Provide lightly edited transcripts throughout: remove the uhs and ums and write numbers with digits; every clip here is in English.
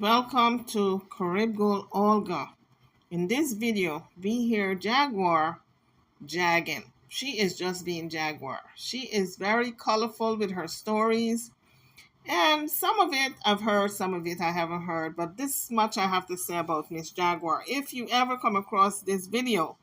Welcome to Carib Gold Olga. In this video, we hear Jaguar jagging. She is just being Jaguar. She is very colorful with her stories, and some of it I've heard, some of it I haven't heard, but this much I have to say about Miss Jaguar. If you ever come across this video,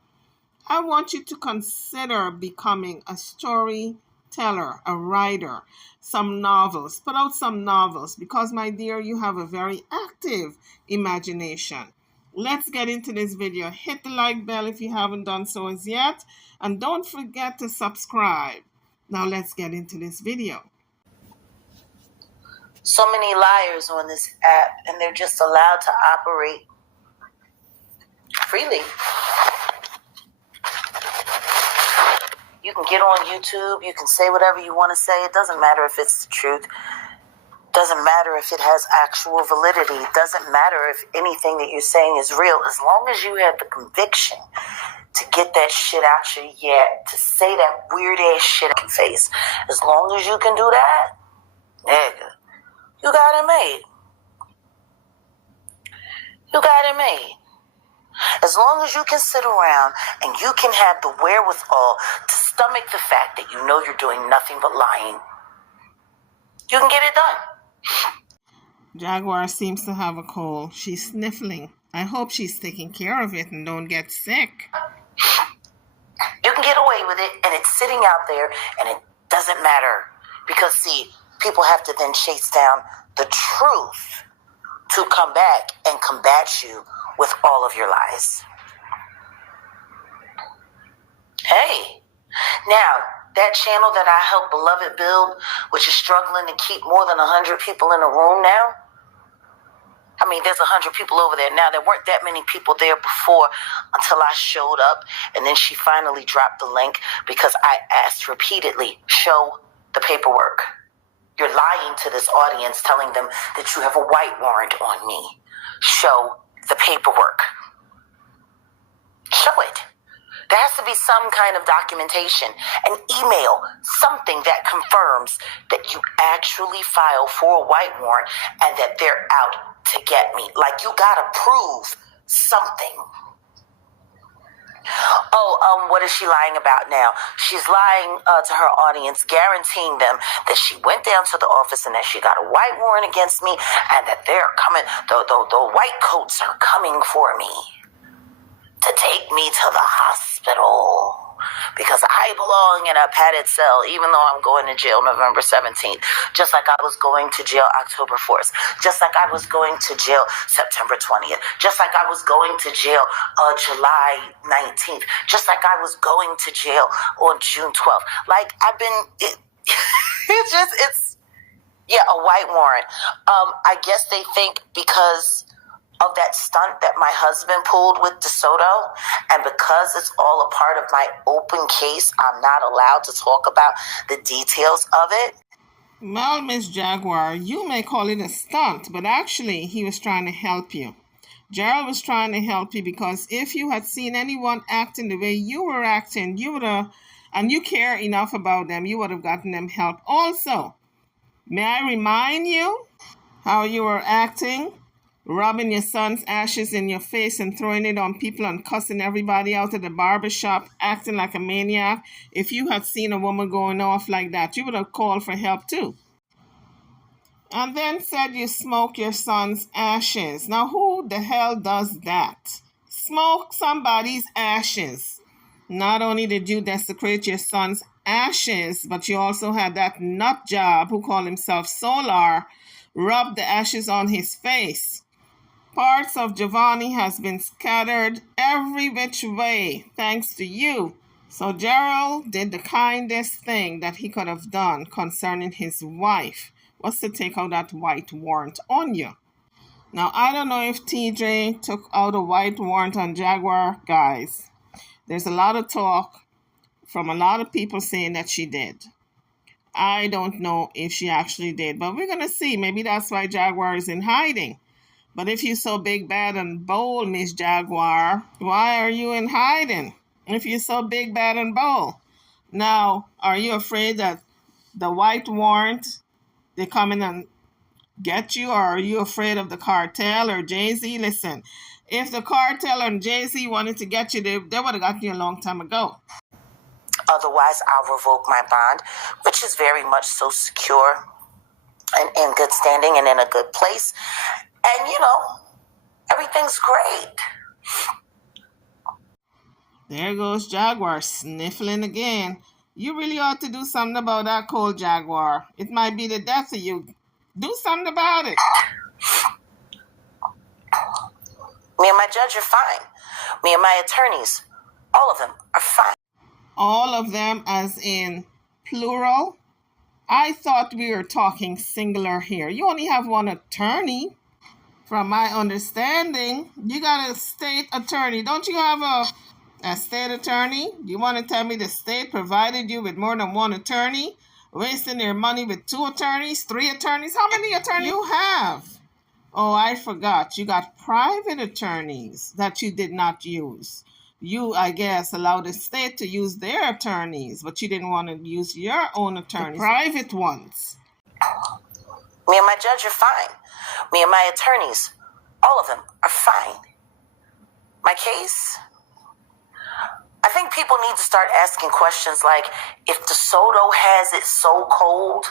I want you to consider becoming a storyteller, a writer, some novels. Put out some novels because, my dear, you have a very active imagination. Let's get into this video. Hit the like bell if you haven't done so as yet. And don't forget to subscribe. Now let's get into this video. So many liars on this app, and they're just allowed to operate freely. You can get on YouTube, you can say whatever you want to say. It doesn't matter if it's the truth. It doesn't matter if it has actual validity. It doesn't matter if anything that you're saying is real. As long as you have the conviction to get that shit out your to say that weird ass shit in your face. As long as you can do that, nigga, you got it made. You got it made. As long as you can sit around and you can have the wherewithal to stomach the fact that you know you're doing nothing but lying, you can get it done. Jaguar seems to have a cold. She's sniffling. I hope she's taking care of it and don't get sick. You can get away with it, and it's sitting out there, and it doesn't matter. Because, see, people have to then chase down the truth to come back and combat you with all of your lies. Hey, now, that channel that I helped Beloved build, which is struggling to keep more than 100 people in a room now, I mean, there's 100 people over there now. There weren't that many people there before until I showed up, and then she finally dropped the link because I asked repeatedly, show the paperwork. You're lying to this audience, telling them that you have a white warrant on me. Show the paperwork. Show it. There has to be some kind of documentation, an email, something that confirms that you actually filed for a white warrant and that they're out to get me. Like, you gotta prove something. What is she lying about now? She's lying to her audience, guaranteeing them that she went down to the office and that she got a white warrant against me and that they're coming, the white coats are coming for me to take me to the hospital because I belong in a padded cell, even though I'm going to jail November 17th, just like I was going to jail October 4th, just like I was going to jail September 20th, just like I was going to jail July 19th, just like I was going to jail on June 12th. Like, I've been, a white warrant. I guess they think because of that stunt that my husband pulled with DeSoto, and because it's all a part of my open case, I'm not allowed to talk about the details of it. Well, Miss Jaguar, you may call it a stunt, but actually he was trying to help you. Gerald was trying to help you because if you had seen anyone acting the way you were acting, you would have, and you care enough about them, you would have gotten them help also. May I remind you how you were acting? Rubbing your son's ashes in your face and throwing it on people and cussing everybody out at the barbershop, acting like a maniac. If you had seen a woman going off like that, you would have called for help too. And then said you smoke your son's ashes. Now, who the hell does that? Smoke somebody's ashes. Not only did you desecrate your son's ashes, but you also had that nut job who called himself Solar rub the ashes on his face. Parts of Giovanni has been scattered every which way thanks to you. So Gerald did the kindest thing that he could have done concerning his wife, was to take out that white warrant on you. Now, I don't know if TJ took out a white warrant on Jaguar, guys. There's a lot of talk from a lot of people saying that she did. I don't know if she actually did, but we're going to see. Maybe that's why Jaguar is in hiding. But if you're so big, bad, and bold, Miss Jaguar, why are you in hiding? If you're so big, bad, and bold. Now, are you afraid that the white warrant, they come in and get you, or are you afraid of the cartel or Jay-Z? Listen, if the cartel and Jay-Z wanted to get you, they would have gotten you a long time ago. Otherwise, I'll revoke my bond, which is very much so secure and in good standing and in a good place. And, everything's great. There goes Jaguar sniffling again. You really ought to do something about that cold, Jaguar. It might be the death of you. Do something about it. Me and my judge are fine. Me and my attorneys, all of them are fine. All of them as in plural? I thought we were talking singular here. You only have one attorney. From my understanding, you got a state attorney. Don't you have a state attorney? You want to tell me the state provided you with more than one attorney? Wasting their money with 2 attorneys, 3 attorneys? How many attorneys you have? Oh, I forgot. You got private attorneys that you did not use. You, I guess, allowed the state to use their attorneys, but you didn't want to use your own attorneys, the private ones. Me and my judge are fine. Me and my attorneys, all of them are fine. My case? I think people need to start asking questions like, if DeSoto has it so cold,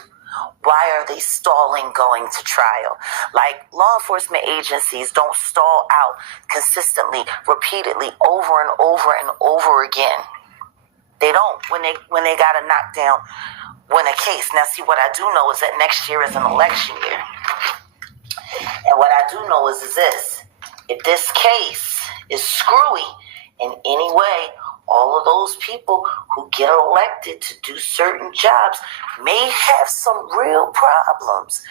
why are they stalling going to trial? Like, law enforcement agencies don't stall out consistently, repeatedly, over and over and over again. They don't when they got to knock down, win a case. Now, see, what I do know is that next year is an election year. And what I do know is this. If this case is screwy in any way, all of those people who get elected to do certain jobs may have some real problems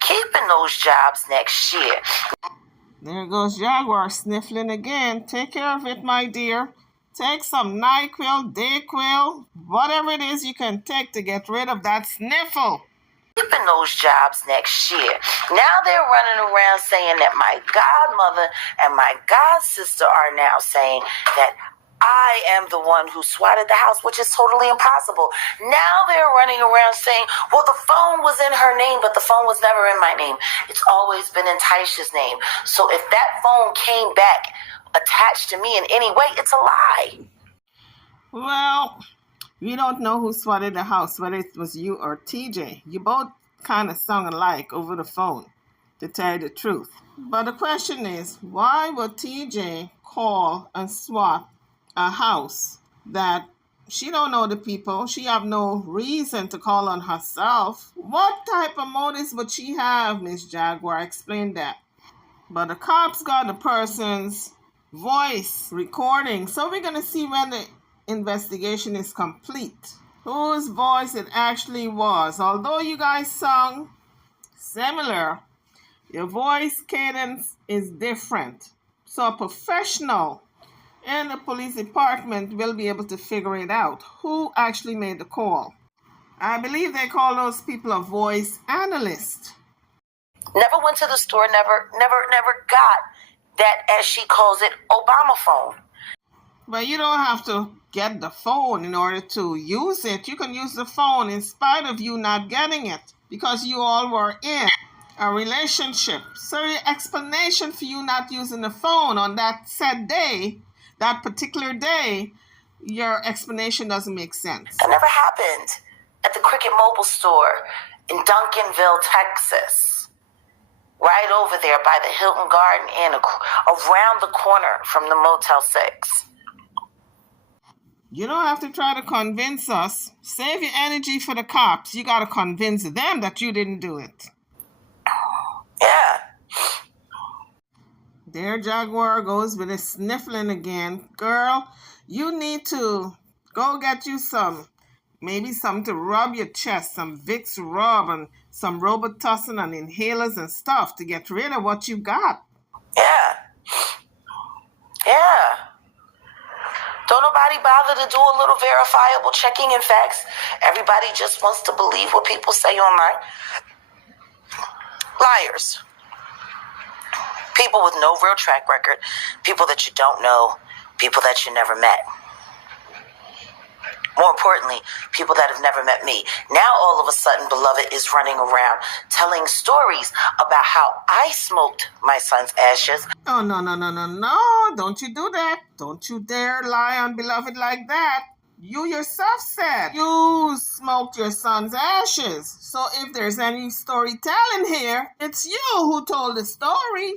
keeping those jobs next year. There goes Jaguar sniffling again. Take care of it, my dear. Take some NyQuil, DayQuil, whatever it is you can take to get rid of that sniffle. Keeping those jobs next year. Now they're running around saying that my godmother and my godsister are now saying that I am the one who swatted the house, which is totally impossible. Now they're running around saying, well, the phone was in her name, but the phone was never in my name. It's always been in Taisha's name. So if that phone came back attached to me in any way, it's a lie. Well, we don't know who swatted the house, whether it was you or TJ. You both kind of sung alike over the phone, to tell you the truth. But the question is, why would TJ call and swat a house that she don't know the people? She have no reason to call on herself. What type of motives would she have, Miss Jaguar? Explain that. But the cops got the person's voice recording, so we're going to see when the investigation is complete whose voice it actually was. Although you guys sung similar, your voice cadence is different. So a professional in the police department will be able to figure it out. Who actually made the call? I believe they call those people a voice analyst. Never went to the store, never got that, as she calls it, Obama phone. But you don't have to get the phone in order to use it. You can use the phone in spite of you not getting it, because you all were in a relationship. So the explanation for you not using the phone on that said day, that particular day, your explanation doesn't make sense. That never happened at the Cricket Mobile store in Duncanville, Texas. Right over there by the Hilton Garden Inn, around the corner from the Motel 6. You don't have to try to convince us. Save your energy for the cops. You got to convince them that you didn't do it. Yeah. There Jaguar goes with his sniffling again. Girl, you need to go get you maybe something to rub your chest, some Vicks rub and some Robitussin and inhalers and stuff to get rid of what you got. Yeah. Yeah. Don't nobody bother to do a little verifiable checking in facts. Everybody just wants to believe what people say online. Liars. People with no real track record. People that you don't know. People that you never met. More importantly, people that have never met me. Now, all of a sudden, Beloved is running around telling stories about how I smoked my son's ashes. Oh, no, no, no, no, no. Don't you do that. Don't you dare lie on Beloved like that. You yourself said you smoked your son's ashes. So if there's any storytelling here, it's you who told the story.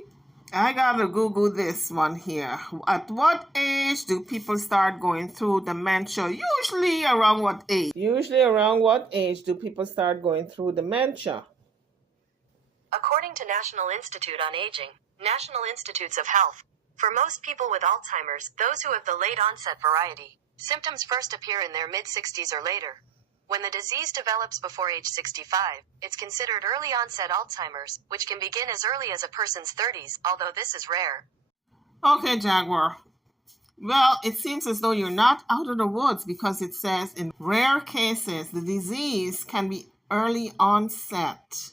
I gotta Google this one here. At what age do people start going through dementia? Usually around what age? Usually around what age do people start going through dementia? According to National Institute on Aging, National Institutes of Health, for most people with Alzheimer's, those who have the late onset variety, symptoms first appear in their mid-60s or later. When the disease develops before age 65, it's considered early onset Alzheimer's, which can begin as early as a person's 30s, although this is rare. Okay, Jaguar. Well, it seems as though you're not out of the woods because it says in rare cases, the disease can be early onset.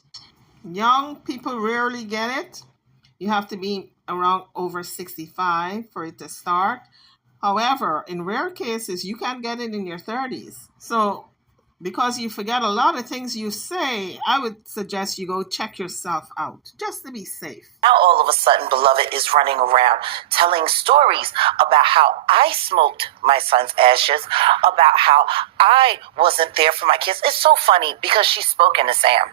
Young people rarely get it. You have to be around over 65 for it to start. However, in rare cases, you can get it in your 30s. So, because you forget a lot of things you say, I would suggest you go check yourself out, just to be safe. Now, all of a sudden, Beloved is running around telling stories about how I smoked my son's ashes, about how I wasn't there for my kids. It's so funny because she's spoken to Sam.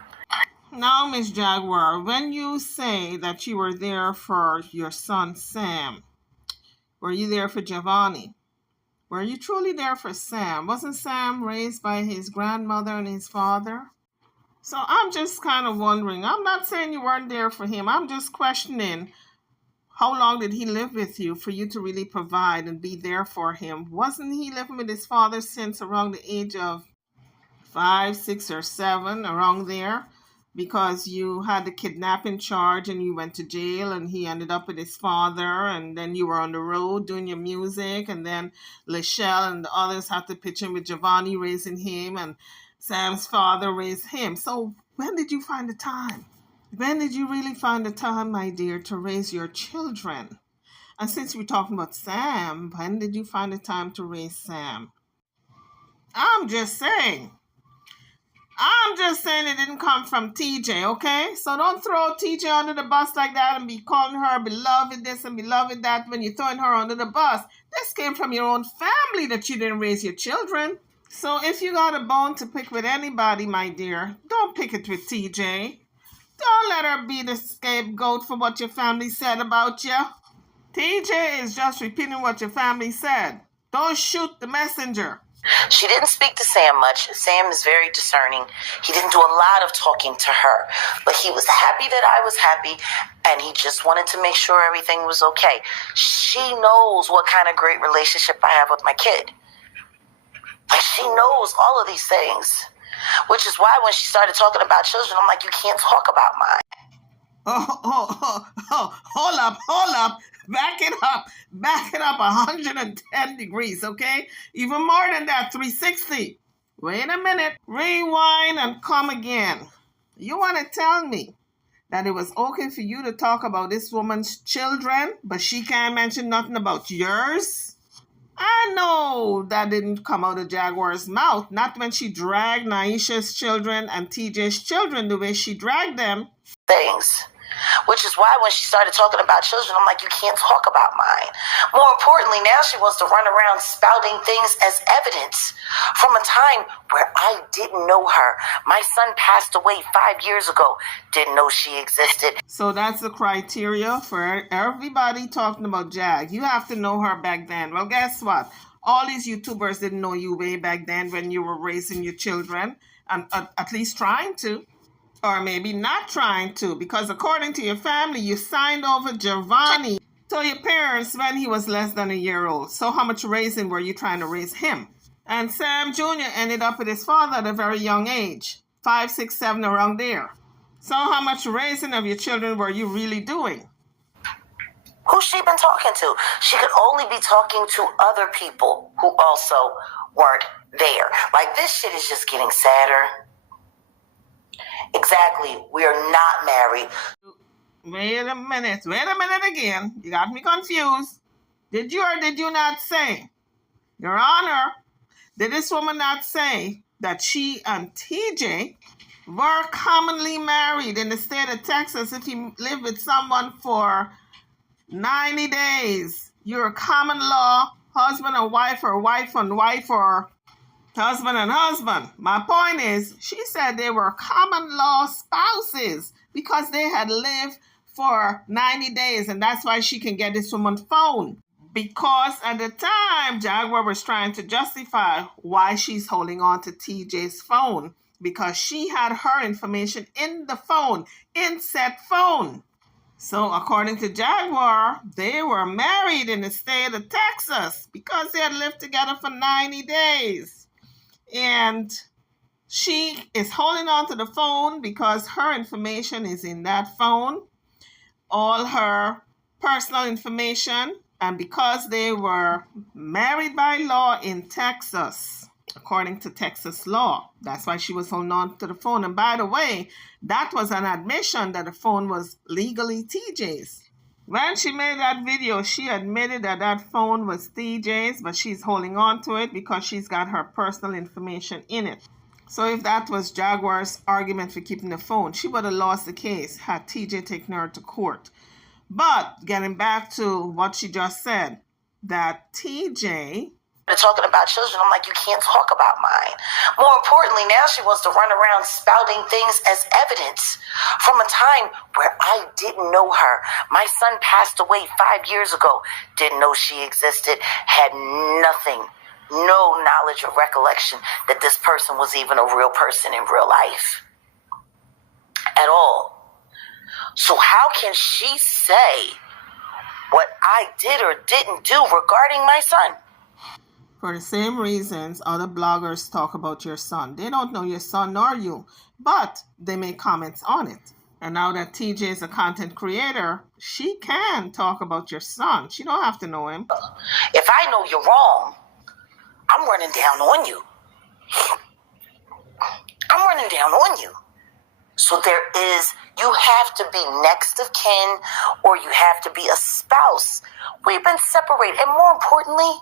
Now, Miss Jaguar, when you say that you were there for your son Sam, were you there for Giovanni? Were you truly there for Sam? Wasn't Sam raised by his grandmother and his father? So I'm just kind of wondering. I'm not saying you weren't there for him. I'm just questioning, how long did he live with you for you to really provide and be there for him? Wasn't he living with his father since around the age of 5, 6, or 7, around there? Because you had the kidnapping charge and you went to jail and he ended up with his father, and then you were on the road doing your music, and then Lachelle and the others had to pitch in with Giovanni raising him, and Sam's father raised him. So when did you find the time? When did you really find the time, my dear, to raise your children? And since we're talking about Sam, when did you find the time to raise Sam? I'm just saying it didn't come from TJ, okay? So don't throw TJ under the bus like that and be calling her beloved this and beloved that when you're throwing her under the bus. This came from your own family that you didn't raise your children. So if you got a bone to pick with anybody, my dear, don't pick it with TJ. Don't let her be the scapegoat for what your family said about you. TJ is just repeating what your family said. Don't shoot the messenger. She didn't speak to Sam much. Sam is very discerning. He didn't do a lot of talking to her, but he was happy that I was happy, and he just wanted to make sure everything was okay. She knows what kind of great relationship I have with my kid. Like, she knows all of these things, which is why when she started talking about children, I'm like, you can't talk about mine. Hold up. Back it up 110 degrees, okay? Even more than that, 360. Wait a minute. Rewind and come again. You want to tell me that it was okay for you to talk about this woman's children, but she can't mention nothing about yours? I know that didn't come out of Jaguar's mouth, not when she dragged Naisha's children and TJ's children the way she dragged them. Things. Which is why when she started talking about children, I'm like, you can't talk about mine. More importantly, now she wants to run around spouting things as evidence from a time where I didn't know her. My son passed away 5 years ago. Didn't know she existed. So that's the criteria for everybody talking about Jag. You have to know her back then. Well, guess what? All these YouTubers didn't know you way back then when you were raising your children, and at least trying to. Or maybe not trying to, because according to your family, you signed over Giovanni to your parents when he was less than a year old. So how much raising were you trying to raise him? And Sam Jr. ended up with his father at a very young age, 5, 6, 7, around there. So how much raising of your children were you really doing? Who's she been talking to? She could only be talking to other people who also weren't there. Like, this shit is just getting sadder. Exactly. We are not married. Wait a minute again. You got me confused. Did you or did you not say, Your Honor, Did this woman not say that she and TJ were commonly married in the state of Texas? If you live with someone for 90 days, you're a common law husband and wife, or wife and wife, or husband and husband. My point is, she said they were common law spouses because they had lived for 90 days, and that's why she can get this woman's phone. Because at the time, Jaguar was trying to justify why she's holding on to TJ's phone, because she had her information in the phone, in said phone. So according to Jaguar, they were married in the state of Texas because they had lived together for 90 days. And she is holding on to the phone because her information is in that phone, all her personal information, and because they were married by law in Texas, according to Texas law. That's why she was holding on to the phone. And by the way, that was an admission that the phone was legally TJ's. When she made that video, she admitted that that phone was TJ's, but she's holding on to it because she's got her personal information in it. So if that was Jaguar's argument for keeping the phone, she would have lost the case had TJ taken her to court. But getting back to what she just said, that TJ... talking about children, I'm like, you can't talk about mine. More importantly, now she wants to run around spouting things as evidence from a time where I didn't know her. My son passed away 5 years ago. Didn't know she existed. Had nothing, no knowledge or recollection that this person was even a real person in real life at all. So how can she say what I did or didn't do regarding my son? For the same reasons other bloggers talk about your son. They don't know your son nor you, but they make comments on it. And now that TJ is a content creator, she can talk about your son. She don't have to know him. If I know you're wrong, I'm running down on you. I'm running down on you. So you have to be next of kin, or you have to be a spouse. We've been separated. And more importantly,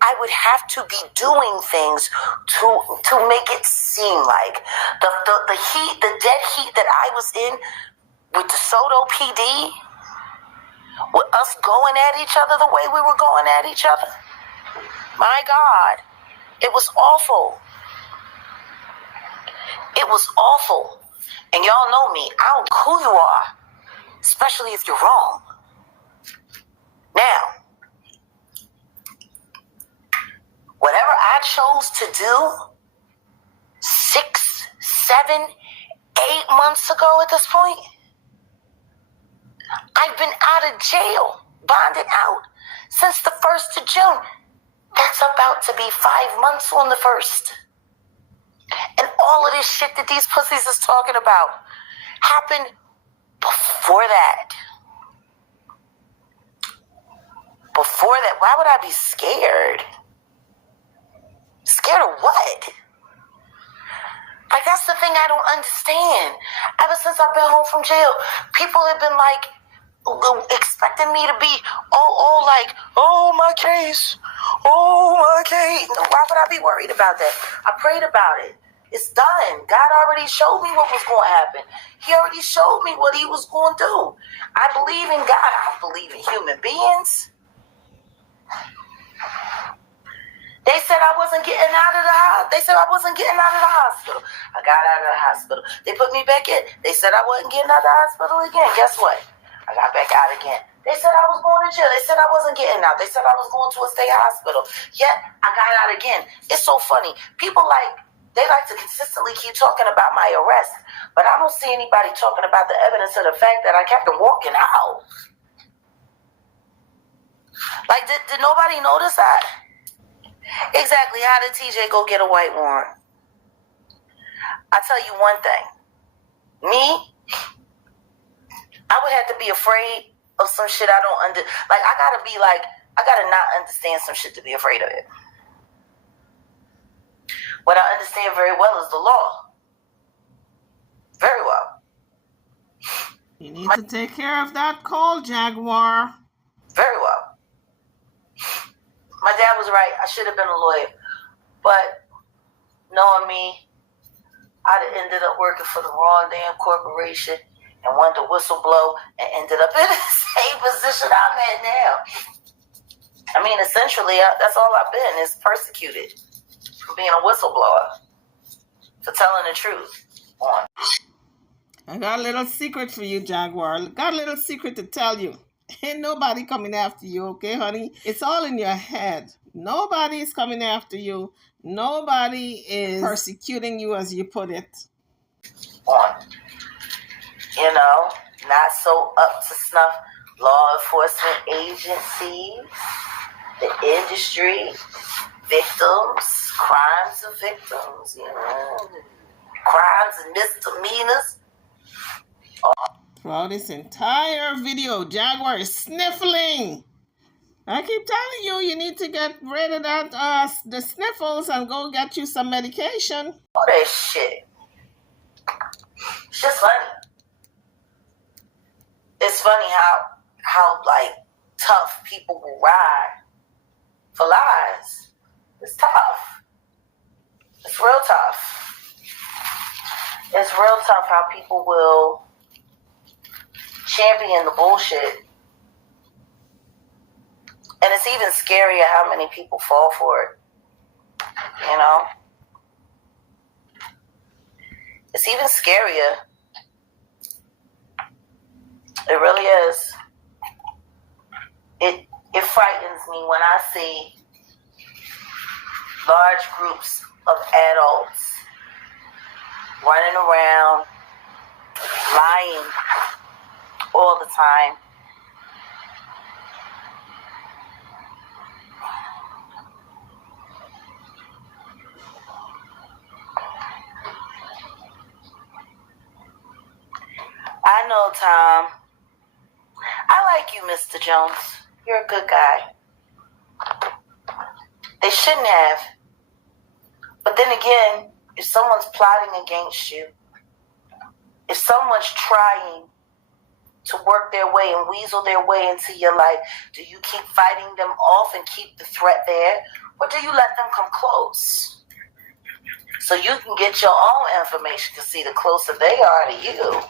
I would have to be doing things to make it seem like the heat, the dead heat that I was in with the Soto PD, with us going at each other the way we were going at each other. My God, it was awful. It was awful. And y'all know me. I don't know who you are, especially if you're wrong. Now, whatever I chose to do 6, 7, 8 months ago at this point, I've been out of jail, bonded out, since the 1st of June. That's about to be 5 months on the 1st. And all of this shit that these pussies is talking about happened before that. Before that, why would I be scared? Scared of what? Like, that's the thing I don't understand. Ever since I've been home from jail, people have been like, expecting me to be my case. Why would I be worried about that? I prayed about it. It's done. God already showed me what was going to happen. He already showed me what he was going to do. I believe in God. I don't believe in human beings. They said I wasn't getting out of the hospital. They said I wasn't getting out of the hospital. I got out of the hospital. They put me back in. They said I wasn't getting out of the hospital again. Guess what? I got back out again. They said I was going to jail. They said I wasn't getting out. They said I was going to a state hospital. Yet, I got out again. It's so funny. People they like to consistently keep talking about my arrest, but I don't see anybody talking about the evidence of the fact that I kept walking out. Like, did nobody notice that? Exactly. How did TJ go get a white warrant? I tell you one thing. Me, I would have to be afraid of some shit I don't I gotta not understand some shit to be afraid of it. What I understand very well is the law. Very well. You need to take care of that call, Jaguar. Very well. My dad was right. I should have been a lawyer. But knowing me, I'd have ended up working for the wrong damn corporation and wanted to whistleblow and ended up in the same position I'm in now. I mean, essentially, that's all I've been, is persecuted for being a whistleblower, for telling the truth. I got a little secret for you, Jaguar. Got a little secret to tell you. Ain't nobody coming after you, okay, honey? It's all in your head. Nobody is coming after you. Nobody is persecuting you, as you put it. You know, not so up to snuff law enforcement agencies, the industry, victims, crimes of victims, you know, crimes and misdemeanors. Throughout this entire video, Jaguar is sniffling. I keep telling you, you need to get rid of that, the sniffles, and go get you some medication. All that shit. It's just funny. It's funny how like tough people will ride for lies. It's tough. It's real tough. It's real tough how people will champion the bullshit. And it's even scarier how many people fall for it. You know? It's even scarier. It really is. It frightens me when I see large groups of adults running around, lying all the time. I know, Tom. I like you, Mr. Jones. You're a good guy. They shouldn't have. But then again, if someone's plotting against you, if someone's trying to work their way and weasel their way into your life, do you keep fighting them off and keep the threat there? Or do you let them come close? So you can get your own information, because see, the closer they are to you.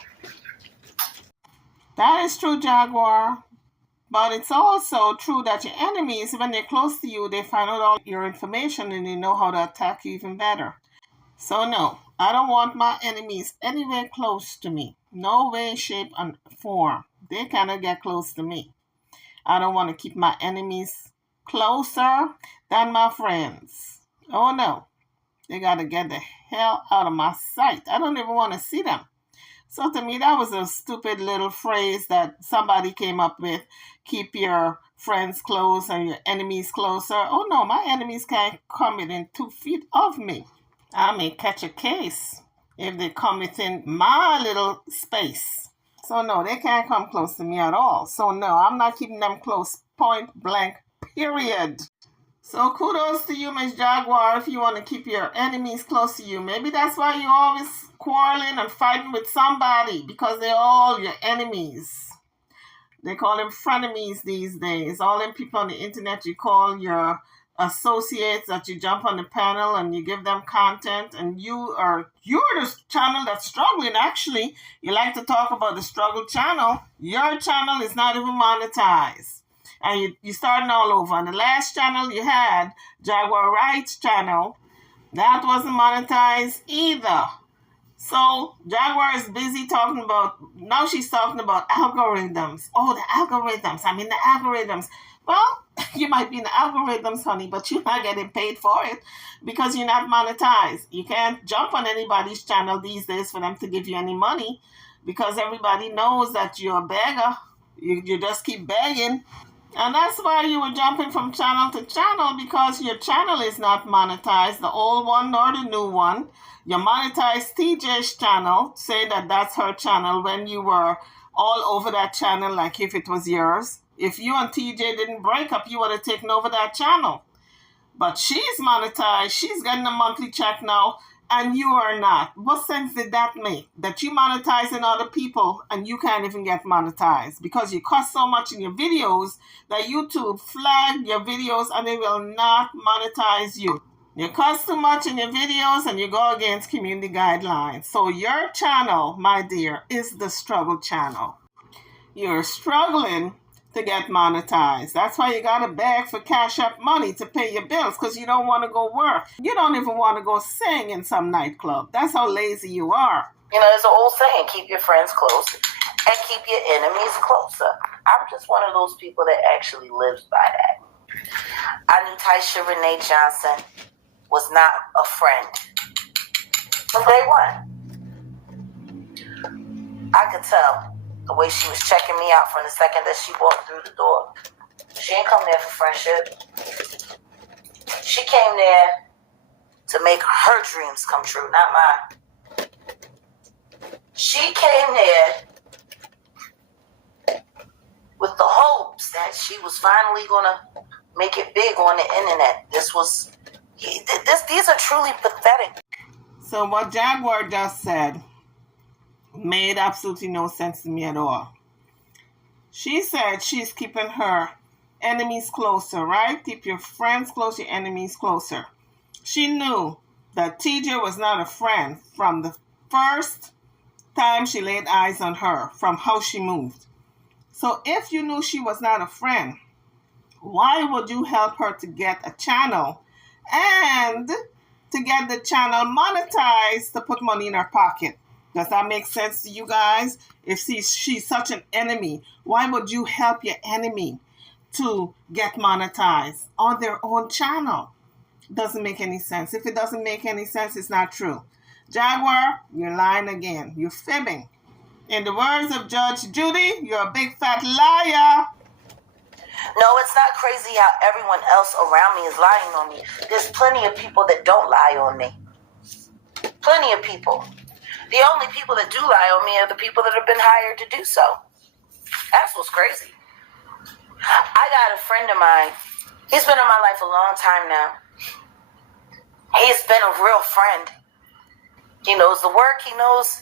That is true, Jaguar. But it's also true that your enemies, when they're close to you, they find out all your information and they know how to attack you even better. So no, I don't want my enemies anywhere close to me. No way, shape, and form. They cannot get close to me. I don't want to keep my enemies closer than my friends. Oh no, they got to get the hell out of my sight. I don't even want to see them. So to me, that was a stupid little phrase that somebody came up with. Keep your friends close and your enemies closer. Oh no, my enemies can't come within 2 feet of me. I may catch a case if they come within my little space. So no, they can't come close to me at all. So no, I'm not keeping them close, point blank, period. So kudos to you, Miss Jaguar, if you want to keep your enemies close to you. Maybe that's why you're always quarreling and fighting with somebody, because they're all your enemies. They call them frenemies these days. All them people on the internet you call your associates, that you jump on the panel and you give them content, and you're the channel that's struggling. Actually, you like to talk about the struggle channel. Your channel is not even monetized. And you're starting all over. And the last channel you had, Jaguar Rights channel, that wasn't monetized either. So Jaguar is busy talking about, now she's talking about algorithms. Oh, the algorithms. I'm in the algorithms. Well, you might be in the algorithms, honey, but you're not getting paid for it because you're not monetized. You can't jump on anybody's channel these days for them to give you any money, because everybody knows that you're a beggar. You just keep begging. And that's why you were jumping from channel to channel, because your channel is not monetized, the old one nor the new one. You monetized TJ's channel, saying that that's her channel when you were all over that channel like if it was yours. If you and TJ didn't break up, you would have taken over that channel. But she's monetized, she's getting a monthly check now, and you are not. What sense did that make? That you monetizing other people and you can't even get monetized because you cuss so much in your videos that YouTube flagged your videos and they will not monetize you. You cuss too much in your videos and you go against community guidelines. So your channel, my dear, is the struggle channel. You're struggling to get monetized. That's why you gotta beg for Cash App money to pay your bills, because you don't want to go work. You don't even want to go sing in some nightclub. That's how lazy you are. You know, there's an old saying, keep your friends close and keep your enemies closer. I'm just one of those people that actually lives by that. I knew Taisha Renee Johnson was not a friend from day one. I could tell the way she was checking me out from the second that she walked through the door. She ain't come there for friendship. She came there to make her dreams come true, not mine. She came there with the hopes that she was finally gonna make it big on the internet. These are truly pathetic. So what Jaguar just said made absolutely no sense to me at all. She said she's keeping her enemies closer, right? Keep your friends close, your enemies closer. She knew that TJ was not a friend from the first time she laid eyes on her, from how she moved. So if you knew she was not a friend, why would you help her to get a channel and to get the channel monetized to put money in her pocket? Does that make sense to you guys? If she's such an enemy, why would you help your enemy to get monetized on their own channel? Doesn't make any sense. If it doesn't make any sense, it's not true. Jaguar, you're lying again. You're fibbing. In the words of Judge Judy, you're a big fat liar. No, it's not crazy how everyone else around me is lying on me. There's plenty of people that don't lie on me. Plenty of people. The only people that do lie on me are the people that have been hired to do so. That's what's crazy. I got a friend of mine. He's been in my life a long time now. He's been a real friend. He knows the work. He knows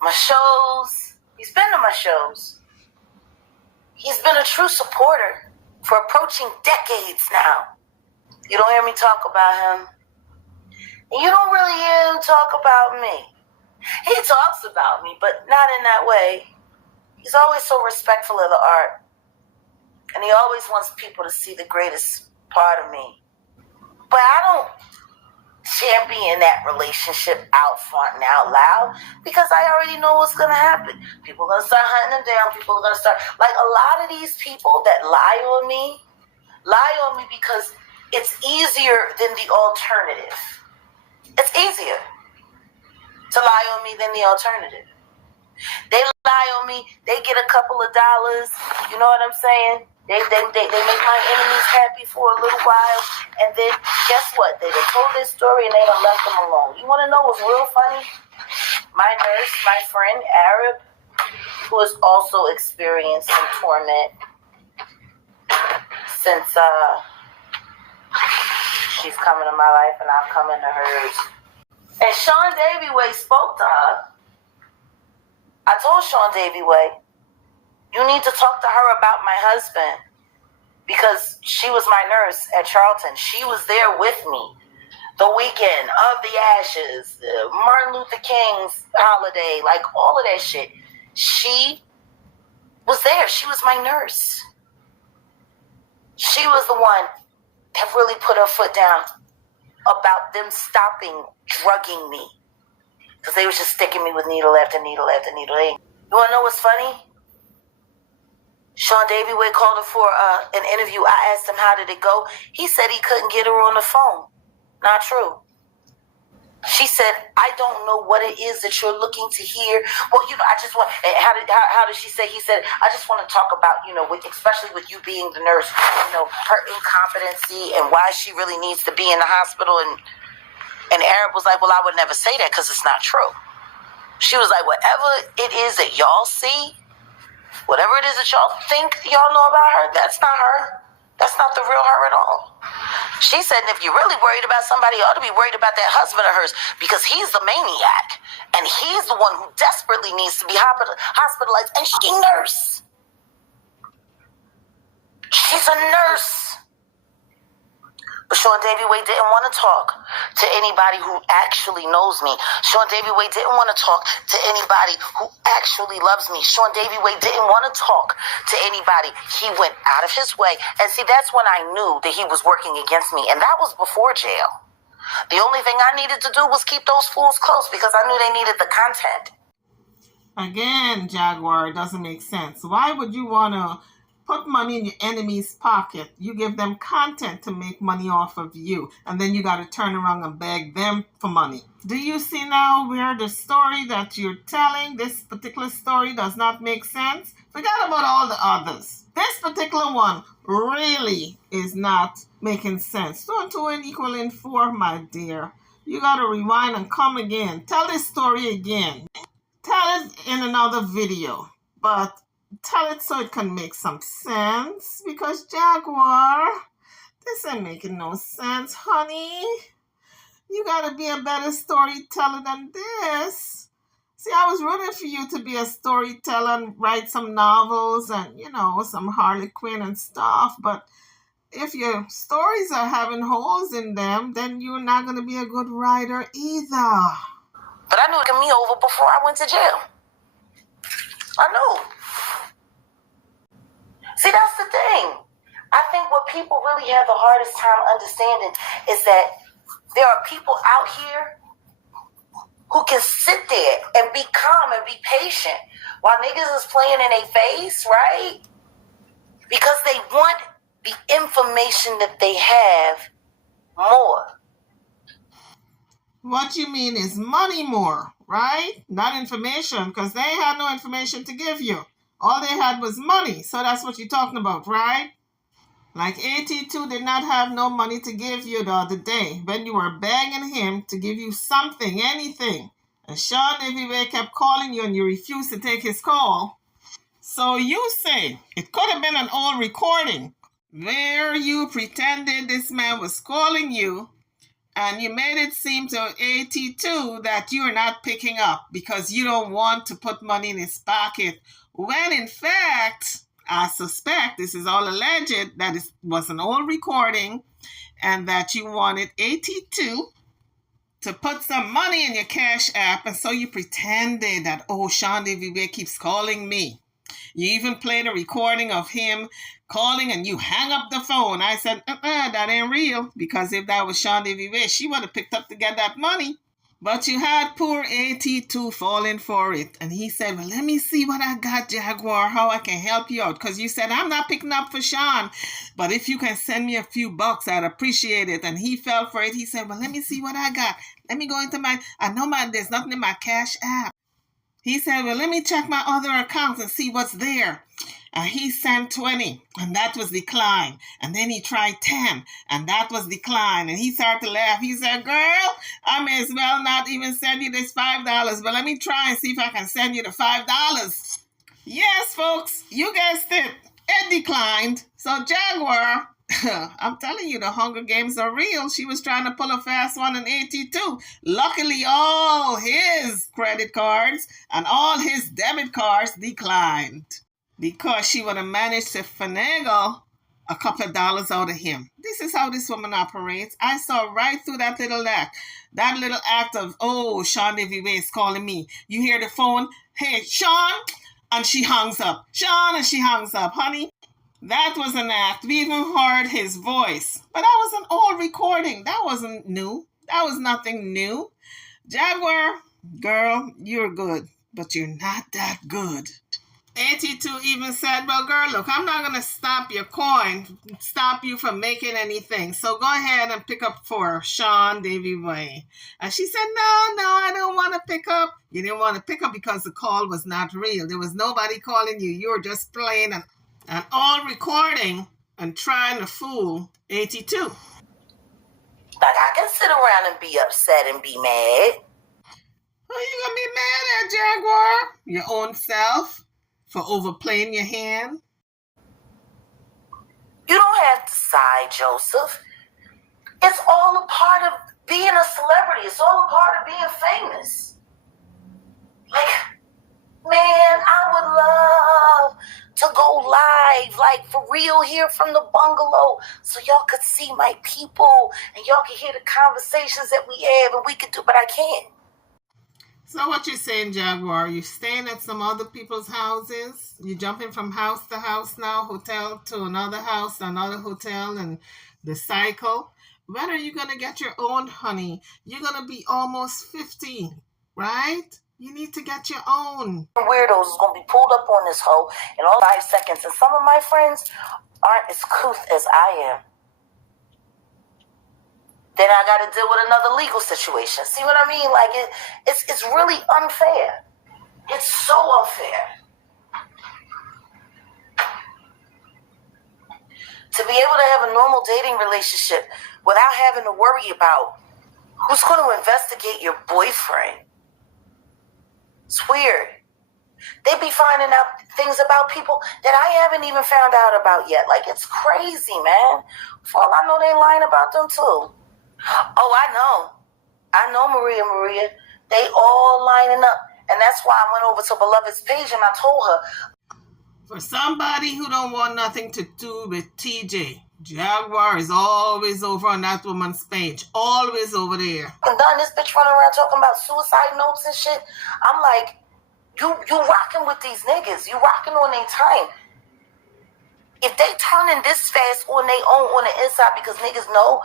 my shows. He's been to my shows. He's been a true supporter for approaching decades now. You don't hear me talk about him. And you don't really hear him talk about me. He talks about me, but not in that way. He's always so respectful of the art. And he always wants people to see the greatest part of me. But I don't champion that relationship out front and out loud because I already know what's going to happen. People are going to start hunting them down. People are going to start, like a lot of these people that lie on me because it's easier than the alternative. It's easier to lie on me than the alternative. They lie on me, they get a couple of dollars, you know what I'm saying? They make my enemies happy for a little while, and then guess what? They done told this story and they done left them alone. You want to know what's real funny? My nurse, my friend Arab, who has also experienced some torment since she's come into my life and I've come into hers. And Sean Davyway spoke to her. I told Sean Davyway, you need to talk to her about my husband because she was my nurse at Charlton. She was there with me the weekend of the Ashes, Martin Luther King's holiday, like all of that shit. She was there. She was my nurse. She was the one that really put her foot down about them stopping drugging me because they was just sticking me with needle after needle after needle. You want to know what's funny? Sean Davyway called her for an interview. I asked him, how did it go? He said he couldn't get her on the phone. Not true. She said, I don't know what it is that you're looking to hear. Well, I just want, how did she say? He said, I just want to talk about, especially with you being the nurse, her incompetency and why she really needs to be in the hospital. And Arab was like, well, I would never say that because it's not true. She was like, whatever it is that y'all see, whatever it is that y'all think y'all know about her, that's not her. That's not the real her at all. She said, if you're really worried about somebody, you ought to be worried about that husband of hers because he's the maniac. And he's the one who desperately needs to be hospitalized. And she's a nurse. She's a nurse. But Sean Davy Way didn't want to talk to anybody who actually knows me. Sean Davy Way didn't want to talk to anybody who actually loves me. Sean Davy Way didn't want to talk to anybody. He went out of his way. And see, that's when I knew that he was working against me. And that was before jail. The only thing I needed to do was keep those fools close because I knew they needed the content. Again, Jaguar, it doesn't make sense. Why would you want to put money in your enemy's pocket? You give them content to make money off of you, and then you got to turn around and beg them for money. Do you see now where the story that you're telling, this particular story, does not make sense? Forget about all the others. This particular one really is not making sense. 2 and 2 ain't equaling 4, my dear. You got to rewind and come again. Tell this story again. Tell it in another video, but tell it so it can make some sense, because Jaguar, this ain't making no sense, honey. You gotta be a better storyteller than this. See, I was rooting for you to be a storyteller and write some novels and, some Harley Quinn and stuff, but if your stories are having holes in them, then you're not gonna be a good writer either. But I knew it got me over before I went to jail. I knew. See, that's the thing. I think what people really have the hardest time understanding is that there are people out here who can sit there and be calm and be patient while niggas is playing in their face, right? Because they want the information that they have more. What you mean is money more, right? Not information, because they had no information to give you. All they had was money. So that's what you're talking about, right? Like 82 did not have no money to give you the other day when you were begging him to give you something, anything. And Sean everywhere kept calling you and you refused to take his call. So you say it could have been an old recording where you pretended this man was calling you, and you made it seem to 82 that you are not picking up because you don't want to put money in his pocket, when in fact, I suspect, this is all alleged, that it was an old recording and that you wanted 82 to put some money in your Cash App, and so you pretended that, Sean Davy keeps calling me. You even played a recording of him calling and you hang up the phone. I said, that ain't real, because if that was Sean Davy, she would have picked up to get that money. But you had poor 82 falling for it. And he said, well, let me see what I got, Jaguar, how I can help you out. Because you said, I'm not picking up for Sean, but if you can send me a few bucks, I'd appreciate it. And he fell for it. He said, well, let me see what I got. Let me go into there's nothing in my Cash App. He said, well, let me check my other accounts and see what's there. And he sent 20, and that was declined. And then he tried 10, and that was declined. And he started to laugh. He said, girl, I may as well not even send you this $5, but let me try and see if I can send you the $5. Yes, folks, you guessed it. It declined. So Jaguar, I'm telling you, the Hunger Games are real. She was trying to pull a fast one in 82. Luckily, all his credit cards and all his debit cards declined, because she would have managed to finagle a couple of dollars out of him. This is how this woman operates. I saw right through that little act. That little act of, Sean Davy is calling me. You hear the phone, hey, Sean, and she hangs up. Sean, and she hangs up. Honey, that was an act. We even heard his voice. But that was an old recording. That wasn't new. That was nothing new. Jaguar, girl, you're good, but you're not that good. 82 even said, well, girl, look, I'm not going to stop your coin, stop you from making anything. So go ahead and pick up for Sean Davy Way. And she said, no, I don't want to pick up. You didn't want to pick up because the call was not real. There was nobody calling you. You were just playing an old recording and trying to fool 82. Like, I can sit around and be upset and be mad. Who are you going to be mad at, Jaguar? Your own self? For overplaying your hand? You don't have to sigh, Joseph. It's all a part of being a celebrity. It's all a part of being famous. Like, man, I would love to go live, like for real, here from the bungalow, so y'all could see my people and y'all could hear the conversations that we have and we could do, but I can't. So what you saying, Jaguar? You staying at some other people's houses? You jumping from house to house now, hotel to another house, another hotel, and the cycle? When are you gonna get your own, honey? You're gonna be almost 50, right? You need to get your own. Weirdos is gonna be pulled up on this hoe in all 5 seconds, and some of my friends aren't as couth as I am. Then I got to deal with another legal situation. See what I mean? Like it's really unfair. It's so unfair. To be able to have a normal dating relationship without having to worry about who's going to investigate your boyfriend. It's weird. They be finding out things about people that I haven't even found out about yet. Like, it's crazy, man. For all I know, they lying about them too. Oh, I know, Maria. They all lining up. And that's why I went over to Beloved's page and I told her. For somebody who don't want nothing to do with TJ, Jaguar is always over on that woman's page. Always over there. And done this bitch running around talking about suicide notes and shit. I'm like, you rocking with these niggas. You rocking on their time. If they turning this fast on their own on the inside because niggas know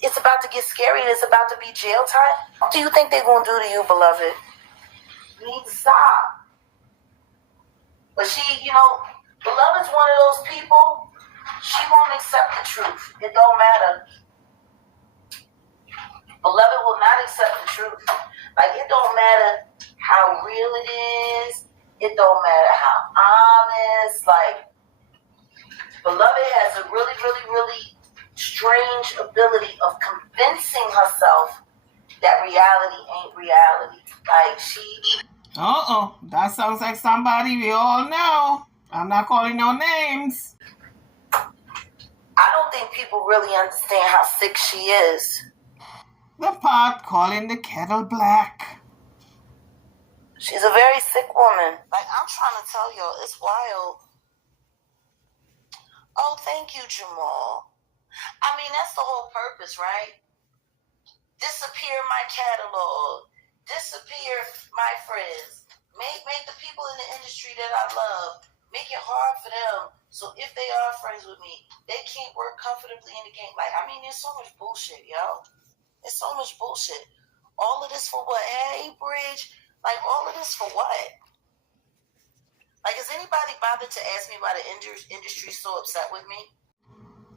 it's about to get scary and it's about to be jail time, what do you think they're going to do to you, beloved? You need to stop. But she, beloved's one of those people, she won't accept the truth. It don't matter. Beloved will not accept the truth. Like, it don't matter how real it is. It don't matter how honest. Like, beloved has a really, really, really strange ability of convincing herself that reality ain't reality. Like, she... That sounds like somebody we all know. I'm not calling no names. I don't think people really understand how sick she is. The pot calling the kettle black. She's a very sick woman. Like, I'm trying to tell y'all, it's wild. Oh, thank you, Jamal. I mean, that's the whole purpose, right? Disappear my catalog. Disappear my friends. Make the people in the industry that I love, make it hard for them. So if they are friends with me, they can't work comfortably in the game. Like, I mean, there's so much bullshit, yo. There's so much bullshit. All of this for what? Hey, Bridge. Like, all of this for what? Like, has anybody bothered to ask me why the industry is so upset with me?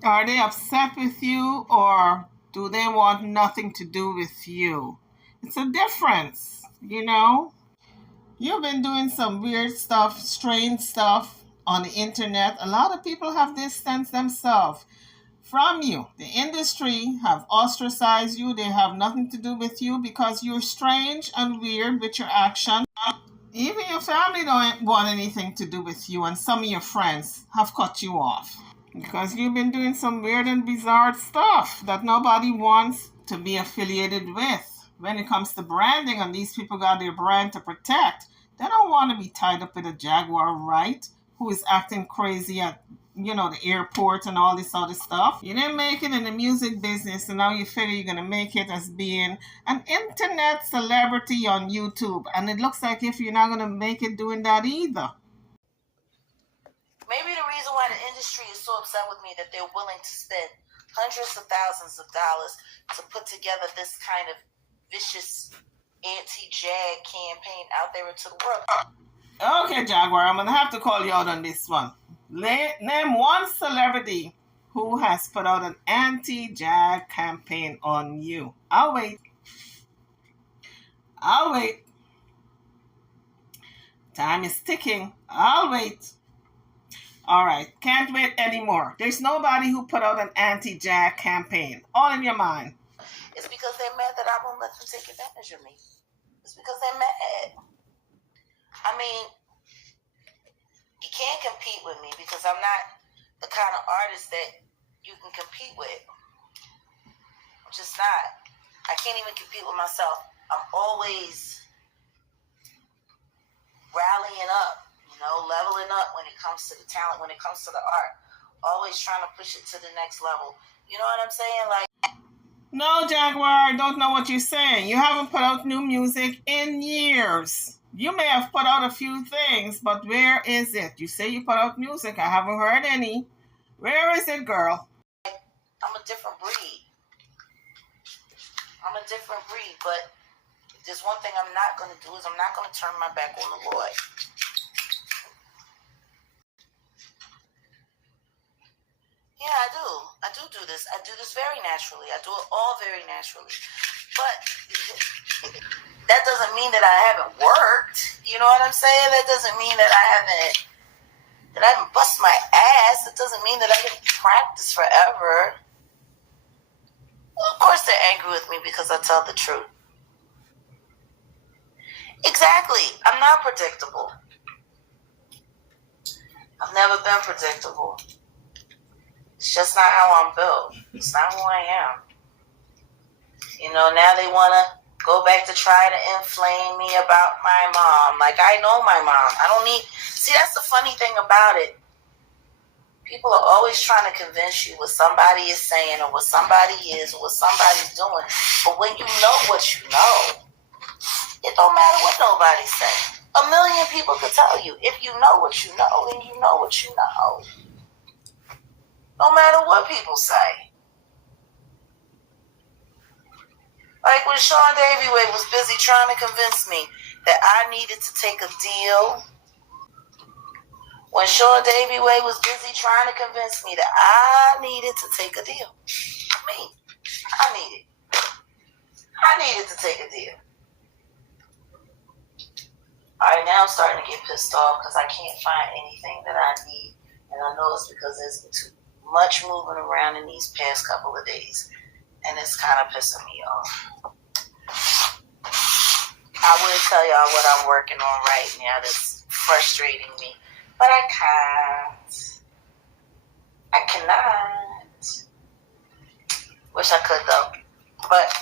Are they upset with you, or do they want nothing to do with you? It's a difference, you know? You've been doing some weird stuff, strange stuff on the internet. A lot of people have distanced themselves from you. The industry have ostracized you. They have nothing to do with you because you're strange and weird with your action. Even your family don't want anything to do with you, and some of your friends have cut you off because you've been doing some weird and bizarre stuff that nobody wants to be affiliated with. When it comes to branding, and these people got their brand to protect, they don't want to be tied up with a Jaguar, right? Who is acting crazy at, the airport and all this other stuff. You didn't make it in the music business, and now you figure you're going to make it as being an internet celebrity on YouTube. And it looks like if you're not going to make it doing that either. Maybe the reason why the industry is so upset with me that they're willing to spend hundreds of thousands of dollars to put together this kind of vicious anti-Jag campaign out there into the world. Okay, Jaguar, I'm going to have to call you out on this one. Name one celebrity who has put out an anti-Jag campaign on you. I'll wait. Time is ticking. I'll wait. All right, can't wait anymore. There's nobody who put out an anti-Jag campaign. All in your mind. It's because they're mad that I won't let them take advantage of me. It's because they're mad. I mean, you can't compete with me because I'm not the kind of artist that you can compete with. I'm just not. I can't even compete with myself. I'm always rallying up, leveling up when it comes to the talent, when it comes to the art. Always trying to push it to the next level. You know what I'm saying? Like, No, Jaguar, I don't know what you're saying. You haven't put out new music in years. You may have put out a few things, but where is it? You say you put out music. I haven't heard any. Where is it, girl? I'm a different breed. But there's one thing I'm not going to do is I'm not going to turn my back on the Lord. Yeah, I do. I do this. I do this very naturally. I do it all very naturally. But that doesn't mean that I haven't worked. You know what I'm saying? That doesn't mean that I haven't bust my ass. It doesn't mean that I didn't practice forever. Well, of course they're angry with me because I tell the truth. Exactly. I'm not predictable. I've never been predictable. It's just not how I'm built. It's not who I am. You know, now they want to go back to try to inflame me about my mom. Like, I know my mom. I don't need... See, that's the funny thing about it. People are always trying to convince you what somebody is saying or what somebody is or what somebody's doing. But when you know what you know, it don't matter what nobody says. A million people could tell you. If you know what you know, then you know what you know. No matter what people say. Like when Sean Davey was busy trying to convince me that I needed to take a deal. When Sean Davey was busy trying to convince me that I needed to take a deal. I needed to take a deal. Alright, now I'm starting to get pissed off because I can't find anything that I need. And I know it's because there's been too much moving around in these past couple of days. And it's kind of pissing me off. I would tell y'all what I'm working on right now that's frustrating me. But I can't. I cannot. Wish I could though. But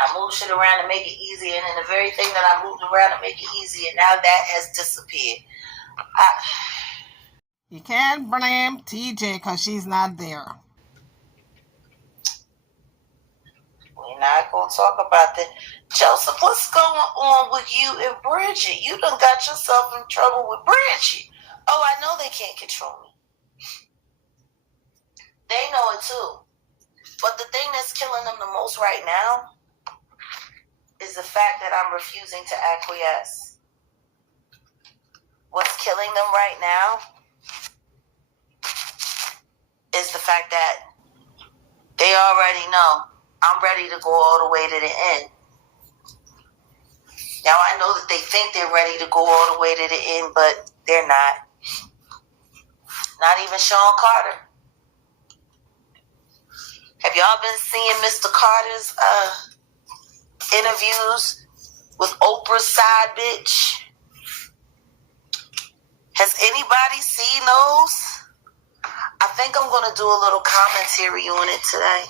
I moved shit around to make it easier, and then the very thing that I moved around to make it easier, now that has disappeared. You can't blame TJ because she's not there. We're not going to talk about that. Joseph, what's going on with you and Bridget? You done got yourself in trouble with Bridget. Oh, I know they can't control me. They know it too. But the thing that's killing them the most right now is the fact that I'm refusing to acquiesce. What's killing them right now is the fact that they already know I'm ready to go all the way to the end. Now, I know that they think they're ready to go all the way to the end, but they're not. Not even Sean Carter. Have y'all been seeing Mr. Carter's interviews with Oprah's side bitch? Has anybody seen those? I think I'm going to do a little commentary on it today.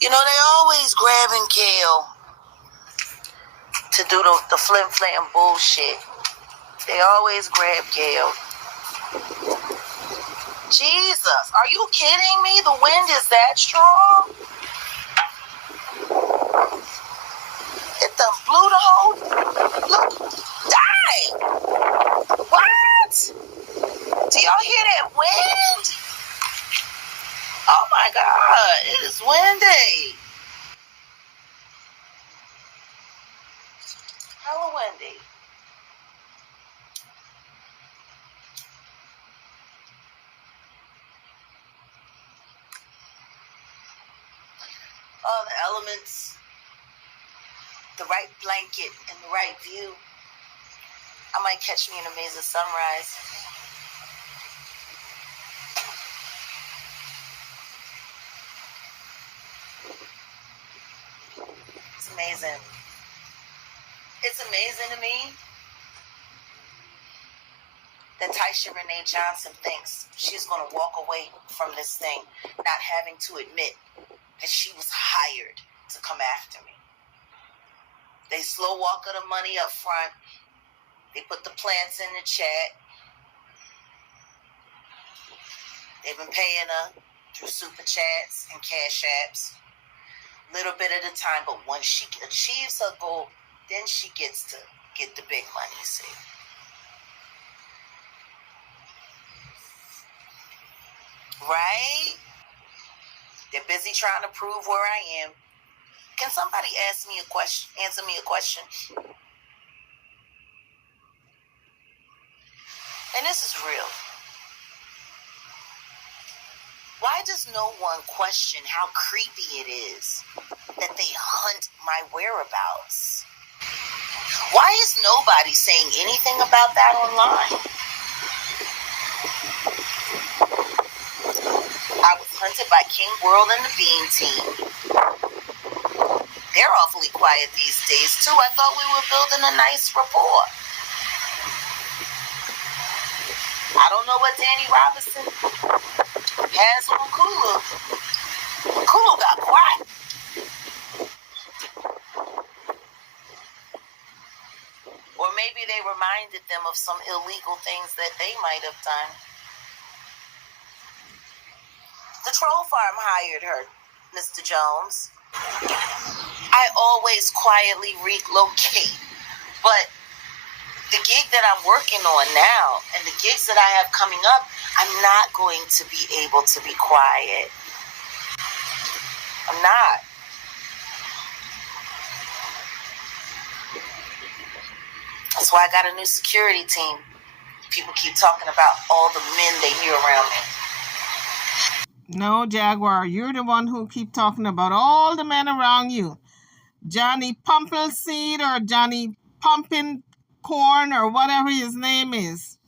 You know, they always grabbing Gail to do the flim-flam bullshit. They always grab Gail. Jesus, are you kidding me? The wind is that strong? It done blew the whole... Look, dang! What? Do y'all hear that wind? Oh my God, it is windy. Hella windy. Oh, the elements, the right blanket, and the right view. I might catch me an amazing sunrise. It's amazing. It's amazing to me that Taisha Renee Johnson thinks she's going to walk away from this thing, not having to admit that she was hired to come after me. They slow walk of the money up front. They put the plants in the chat. They've been paying her through super chats and cash apps, little bit at a time. But once she achieves her goal, then she gets to get the big money. See, right? They're busy trying to prove where I am. Can somebody ask me a question? Answer me a question. And this is real. Why does no one question how creepy it is that they hunt my whereabouts? Why is nobody saying anything about that online? I was hunted by King World and the Bean Team. They're awfully quiet these days, too. I thought we were building a nice rapport. I don't know what Danny Robinson has on Kulu. Kulu got quiet. Or maybe they reminded them of some illegal things that they might have done. The troll farm hired her, Mr. Jones. I always quietly relocate, but the gig that I'm working on now and the gigs that I have coming up, I'm not going to be able to be quiet. I'm not. That's why I got a new security team. People keep talking about all the men they hear around me. No, Jaguar, you're the one who keep talking about all the men around you. Johnny Pumpleseed or Johnny Pumping Corn or whatever his name is.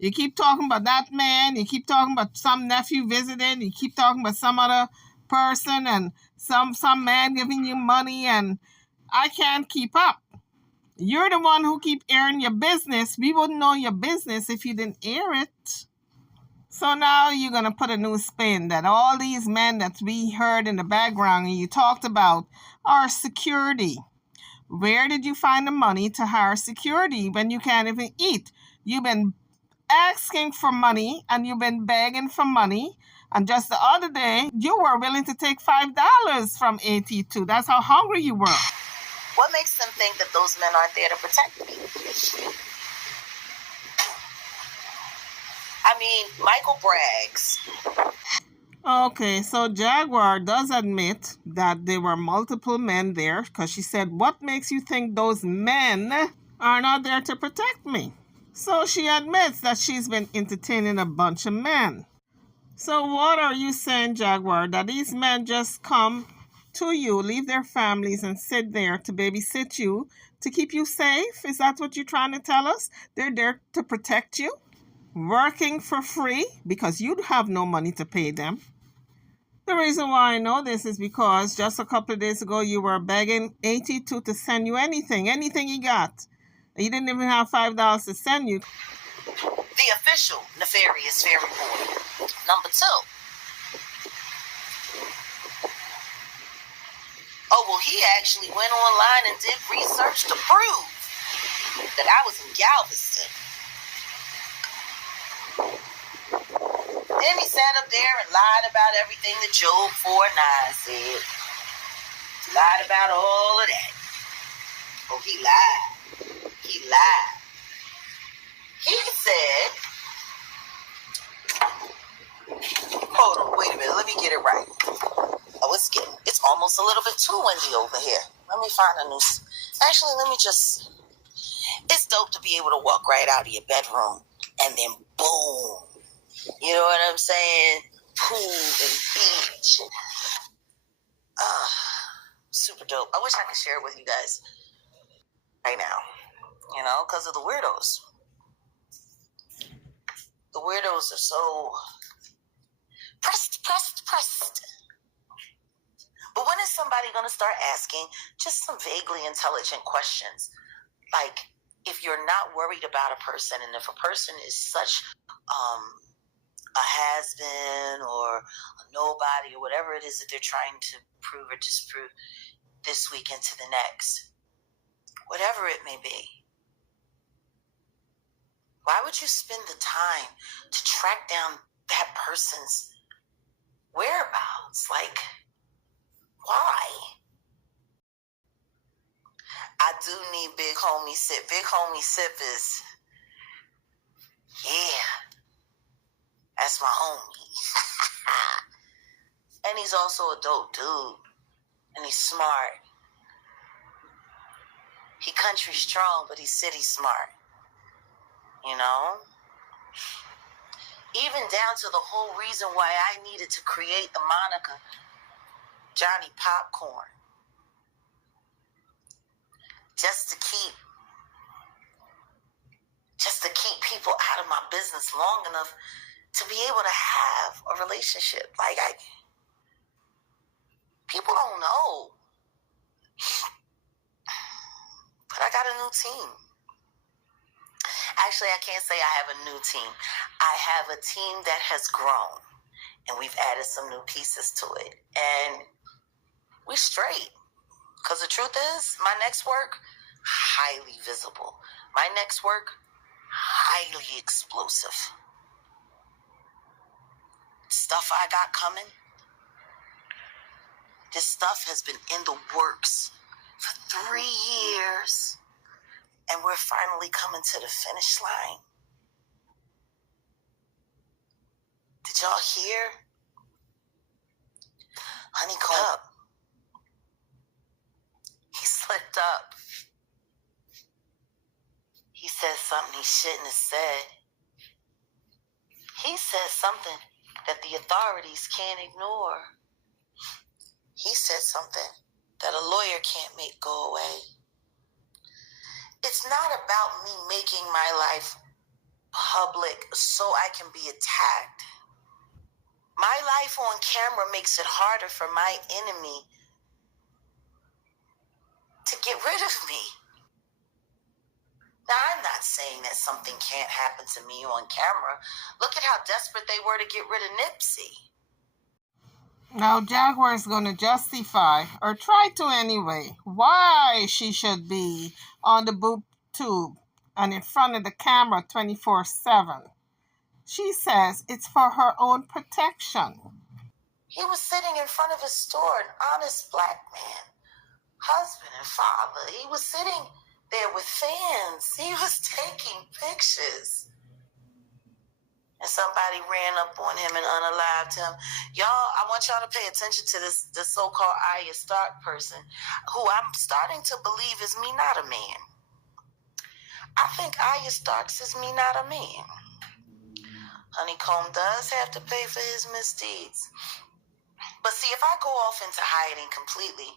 You keep talking about that man. You keep talking about some nephew visiting. You keep talking about some other person and some man giving you money, and I can't keep up. You're the one who keep airing your business. We wouldn't know your business if you didn't air it. So now you're going to put a new spin that all these men that we heard in the background and you talked about are security. Where did you find the money to hire security when you can't even eat? You've been asking for money and you've been begging for money. And just the other day, you were willing to take $5 from AT2. That's how hungry you were. What makes them think that those men aren't there to protect me? I mean, Michael brags. Okay, so Jaguar does admit that there were multiple men there because she said, what makes you think those men are not there to protect me? So she admits that she's been entertaining a bunch of men. So what are you saying, Jaguar, that these men just come to you, leave their families and sit there to babysit you to keep you safe? Is that what you're trying to tell us? They're there to protect you? Working for free because you have no money to pay them. The reason why I know this is because just a couple of days ago you were begging AT2 to send you anything he got. You didn't even have $5 to send you. The official nefarious fairy boy. Number 2. Oh, well, he actually went online and did research to prove that I was in Galveston. Then he sat up there and lied about everything that Job 4:9 said. He lied about all of that. Oh, he lied. He lied. He said, hold on, wait a minute, let me get it right. Oh, it's almost a little bit too windy over here. Let me find a new, actually, it's dope to be able to walk right out of your bedroom and then boom. You know what I'm saying? Pool and beach. Super dope. I wish I could share it with you guys right now. You know, because of the weirdos. The weirdos are so pressed. But when is somebody going to start asking just some vaguely intelligent questions? Like, if you're not worried about a person, and if a person is such a has-been or a nobody or whatever it is that they're trying to prove or disprove this week into the next, whatever it may be, Why would you spend the time to track down that person's whereabouts? Like, why? I do need Big Homie Sip. Big Homie Sip is, yeah, that's my homie. And he's also a dope dude. And he's smart. He country strong, but he's city smart. You know? Even down to the whole reason why I needed to create the moniker Johnny Popcorn. Just to keep people out of my business long enough to be able to have a relationship. Like, people don't know. But I got a new team. Actually, I can't say I have a new team. I have a team that has grown, and we've added some new pieces to it. And we straight. Because the truth is, my next work, highly visible. My next work, highly explosive. Stuff I got coming, this stuff has been in the works for 3 years, and we're finally coming to the finish line. Did y'all hear? Honey called up. He slipped up. He said something he shouldn't have said. He said something that the authorities can't ignore. He said something that a lawyer can't make go away. It's not about me making my life public so I can be attacked. My life on camera makes it harder for my enemy to get rid of me. Now, I'm not saying that something can't happen to me on camera. Look at how desperate they were to get rid of Nipsey. Now, Jaguar is going to justify, or try to anyway, why she should be on the boob tube and in front of the camera 24/7. She says it's for her own protection. He was sitting in front of his store, an honest black man, husband and father. He was sitting there with fans. He was taking pictures. And somebody ran up on him and unalived him. Y'all, I want y'all to pay attention to this so-called Arya Stark person, who I'm starting to believe is me, not a man. I think Arya Starks is me, not a man. Honeycomb does have to pay for his misdeeds. But see, if I go off into hiding completely,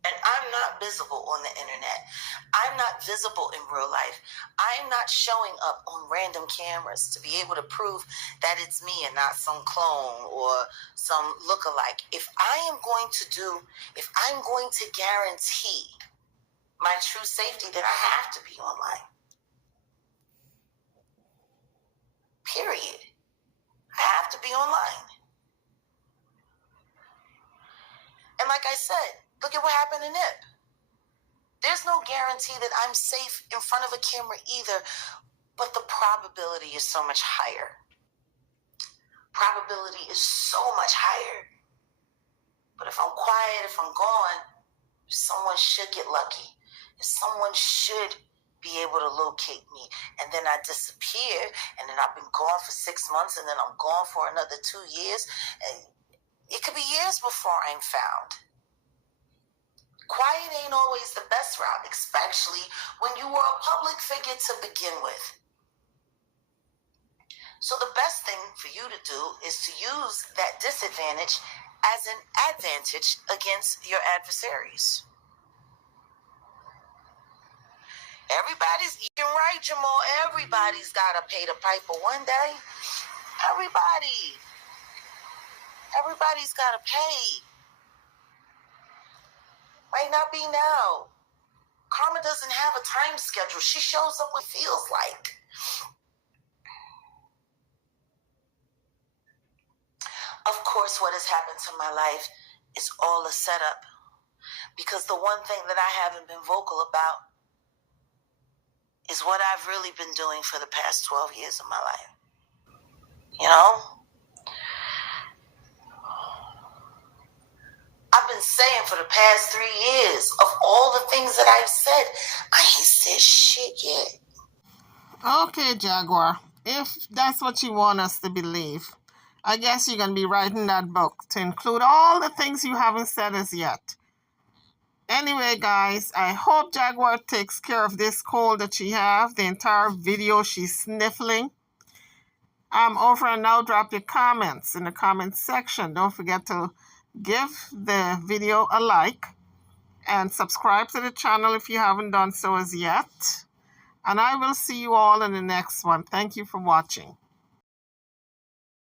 and I'm not visible on the internet, I'm not visible in real life, I'm not showing up on random cameras to be able to prove that it's me and not some clone or some lookalike. If I'm going to guarantee my true safety, then I have to be online. Period. I have to be online. And like I said, look at what happened to Nip. There's no guarantee that I'm safe in front of a camera either, but the probability is so much higher. Probability is so much higher. But if I'm quiet, if I'm gone, someone should get lucky. Someone should be able to locate me. And then I disappear, and then I've been gone for 6 months, and then I'm gone for another 2 years. And it could be years before I'm found. Quiet ain't always the best route, especially when you were a public figure to begin with. So the best thing for you to do is to use that disadvantage as an advantage against your adversaries. Everybody's eating right, Jamal. Everybody's got to pay the piper one day. Everybody's got to pay. Might not be now. Karma doesn't have a time schedule. She shows up what it feels like. Of course, what has happened to my life is all a setup. Because the one thing that I haven't been vocal about is what I've really been doing for the past 12 years of my life. You know? I've been saying for the past 3 years, of all the things that I've said, I ain't said shit yet. Okay, Jaguar. If that's what you want us to believe, I guess you're going to be writing that book to include all the things you haven't said as yet. Anyway, guys, I hope Jaguar takes care of this cold that she has. The entire video she's sniffling. I'm over and now. Drop your comments in the comment section. Don't forget to give the video a like and subscribe to the channel if you haven't done so as yet. And I will see you all in the next one. Thank you for watching.